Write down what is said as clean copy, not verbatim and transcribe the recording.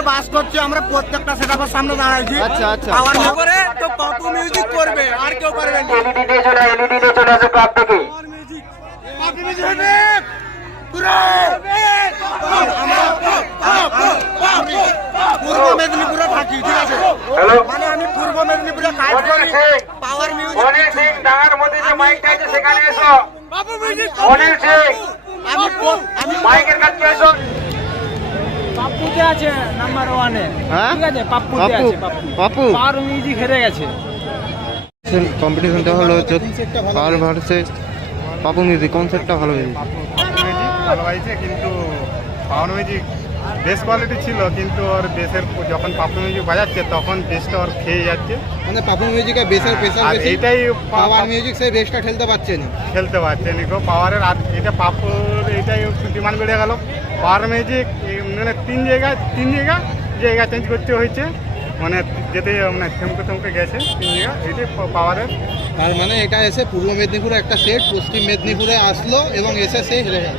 করে বাস করছি, আমরা প্রত্যেকটা সেটআপের সামনে দাঁড়াইছি। আচ্ছা আচ্ছা পাওয়ার না করে তো পাপু মিউজিক করবে, আর কেউ পারবে না। এলইডি নিয়ে চলে আসে ক্লাব থেকে। পাপু মিউজিক হবে পুরো। পূর্ব মেদিনীপুরে থাকি, ঠিক আছে? মানে আমি পূর্ব মেদিনীপুরে কাজ করি। পাওয়ার মিউজিক অনিল সিং ডাঙার মধ্যে যে মাইকটা আছে সেখানে এসো। পাপু মিউজিক অনিল সিং আমি মাইকের কাছে এসো। পাপ্পুতে আছে নাম্বার 1 এ, হ্যাঁ ঠিক আছে? পাপ্পুতে পাপু আছে, পাপ্পু পাপু পাওয়ার মিউজিক হেরে গেছে। কম্পিটিশনটা হলো হচ্ছে পাওয়ার ভার্সেস পাপু মিউজিক। কোন সেটটা ভালো হয়েছে? মিউজিক ভালো হয়েছে, কিন্তু পাওয়ার মিউজিক বেস কোয়ালিটি ছিল, কিন্তু ওর বেসের যখন পাপু মিউজিক বাজাচ্ছে তখন বেসটা ওর খেয়ে যাচ্ছে। মানে পাপু মিউজিকে বেসের প্রেসার আর বেশি, এইটাই পাওয়ার মিউজিক সেই বেসটা ঠেলতে পারছে না। খেলতে পারছে নিকো পাওয়ারের। আর এটা পাপুর এইটাই ডিমান্ড বেড়ে গেল। পাওয়ার মিউজিক মানে তিন জায়গা চেঞ্জ করতে হয়েছে, মানে যেতে মানে থমকে গেছে 3 জায়গা। এইটাই পাওয়ারের। তার মানে এটা এসে পূর্ব মেদিনীপুরে একটা সেট পশ্চিম মেদিনীপুরে আসলো এবং এসে সে হেরে গেল।